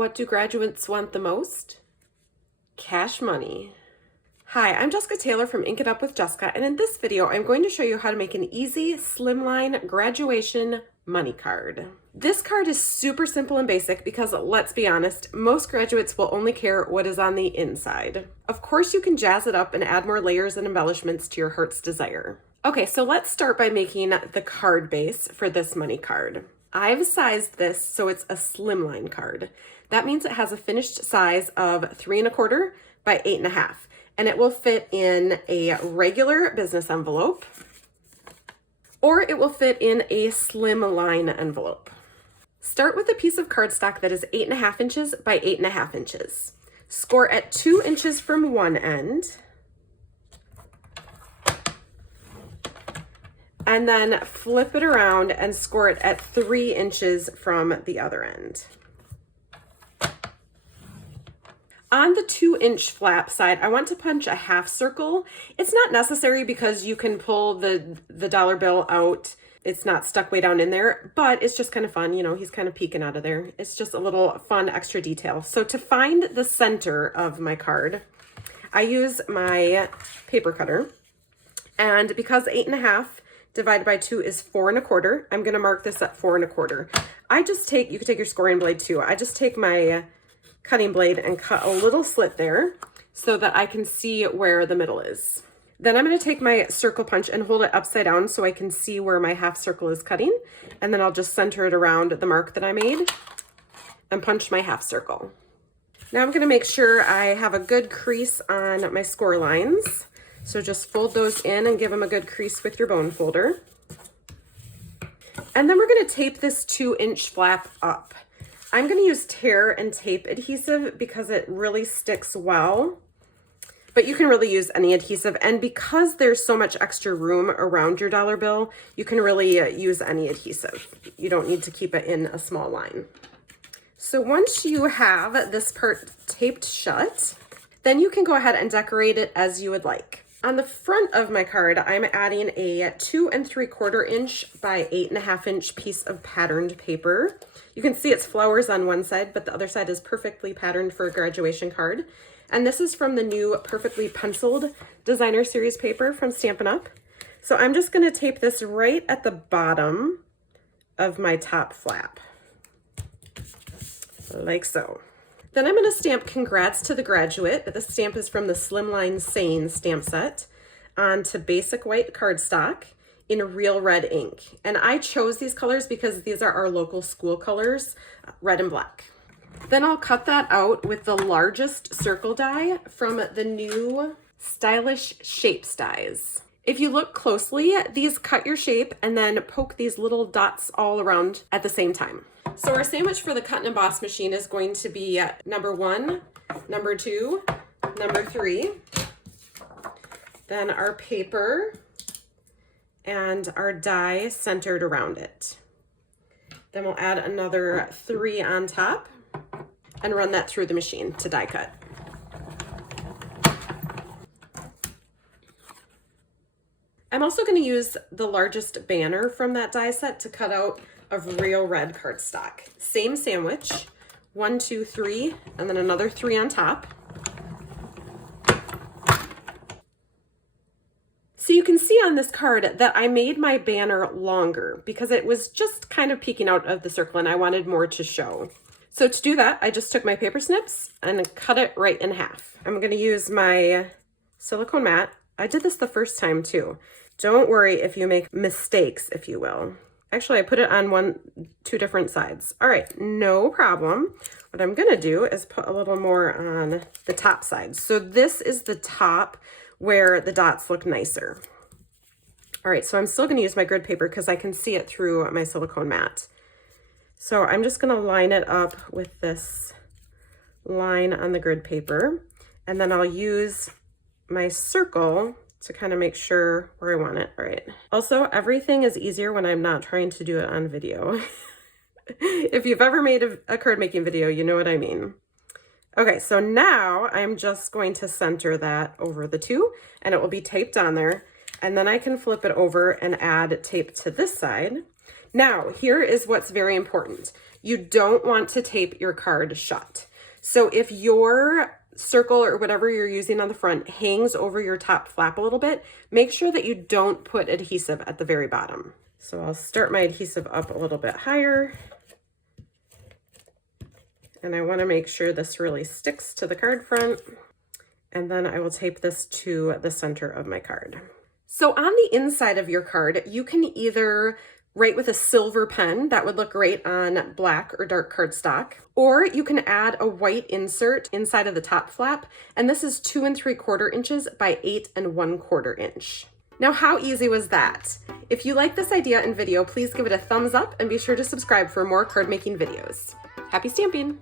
What do graduates want the most? Cash money. Hi, I'm Jessica Taylor from Ink It Up with Jessica, and in this video, I'm going to show you how to make an easy slimline graduation money card. This card is super simple and basic because, let's be honest, most graduates will only care what is on the inside. Of course, you can jazz it up and add more layers and embellishments to your heart's desire. Okay, so let's start by making the card base for this money card. I've sized this so it's a slimline card. That means it has a finished size of 3 1/4 by 8 1/2, and it will fit in a regular business envelope, or it will fit in a slimline envelope. Start with a piece of cardstock that is 8 1/2 inches by 8 1/2 inches. Score at 2 inches from one end, and then flip it around and score it at 3 inches from the other end. On the 2-inch flap side, I want to punch a half circle. It's not necessary because you can pull the dollar bill out. It's not stuck way down in there, but it's just kind of fun. You know, he's kind of peeking out of there. It's just a little fun extra detail. So to find the center of my card, I use my paper cutter. And because 8 1/2 divided by 2 is 4 1/4, I'm going to mark this at 4 1/4. You could take your scoring blade too. I just take my cutting blade and cut a little slit there so that I can see where the middle is. Then I'm going to take my circle punch and hold it upside down so I can see where my half circle is cutting. And then I'll just center it around the mark that I made and punch my half circle. Now I'm going to make sure I have a good crease on my score lines. So just fold those in and give them a good crease with your bone folder. And then we're going to tape this 2-inch flap up. I'm going to use tear and tape adhesive because it really sticks well, but you can really use any adhesive. And because there's so much extra room around your dollar bill, you can really use any adhesive. You don't need to keep it in a small line. So once you have this part taped shut, then you can go ahead and decorate it as you would like. On the front of my card, I'm adding a 2 3/4 inch by 8 1/2 inch piece of patterned paper. You can see it's flowers on one side, but the other side is perfectly patterned for a graduation card. And this is from the new Perfectly Penciled Designer Series paper from Stampin' Up. So I'm just going to tape this right at the bottom of my top flap, like so. Then I'm going to stamp Congrats to the Graduate. This stamp is from the Slimline Sane stamp set onto basic white cardstock in real red ink. And I chose these colors because these are our local school colors, red and black. Then I'll cut that out with the largest circle die from the new Stylish Shapes dies. If you look closely, these cut your shape and then poke these little dots all around at the same time. So our sandwich for the cut and emboss machine is going to be number 1, number 2, number 3, then our paper and our die centered around it. Then we'll add another 3 on top and run that through the machine to die cut. I'm also going to use the largest banner from that die set to cut out of real red cardstock. Same sandwich, 1, 2, 3, and then another 3 on top. So you can see on this card that I made my banner longer because it was just kind of peeking out of the circle and I wanted more to show. So to do that, I just took my paper snips and cut it right in half. I'm going to use my silicone mat. I did this the first time too. Don't worry if you make mistakes, if you will. Actually, I put it on 2 different sides. All right, no problem. What I'm gonna do is put a little more on the top side. So this is the top where the dots look nicer. All right, so I'm still gonna use my grid paper because I can see it through my silicone mat. So I'm just gonna line it up with this line on the grid paper, and then I'll use my circle to kind of make sure where I want it. All right. Also, everything is easier when I'm not trying to do it on video. If you've ever made a card making video, you know what I mean. Okay, so now I'm just going to center that over the 2 and it will be taped on there. And then I can flip it over and add tape to this side. Now, here is what's very important. you don't want to tape your card shut. So if your circle or whatever you're using on the front hangs over your top flap a little bit, make sure that you don't put adhesive at the very bottom. So I'll start my adhesive up a little bit higher. And I want to make sure this really sticks to the card front. And then I will tape this to the center of my card. So on the inside of your card, you can either write with a silver pen, that would look great on black or dark cardstock, or you can add a white insert inside of the top flap, and this is 2 3/4 inches by 8 1/4 inch. Now, how easy was that? If you like this idea and video, please give it a thumbs up and be sure to subscribe for more card making videos. Happy stamping!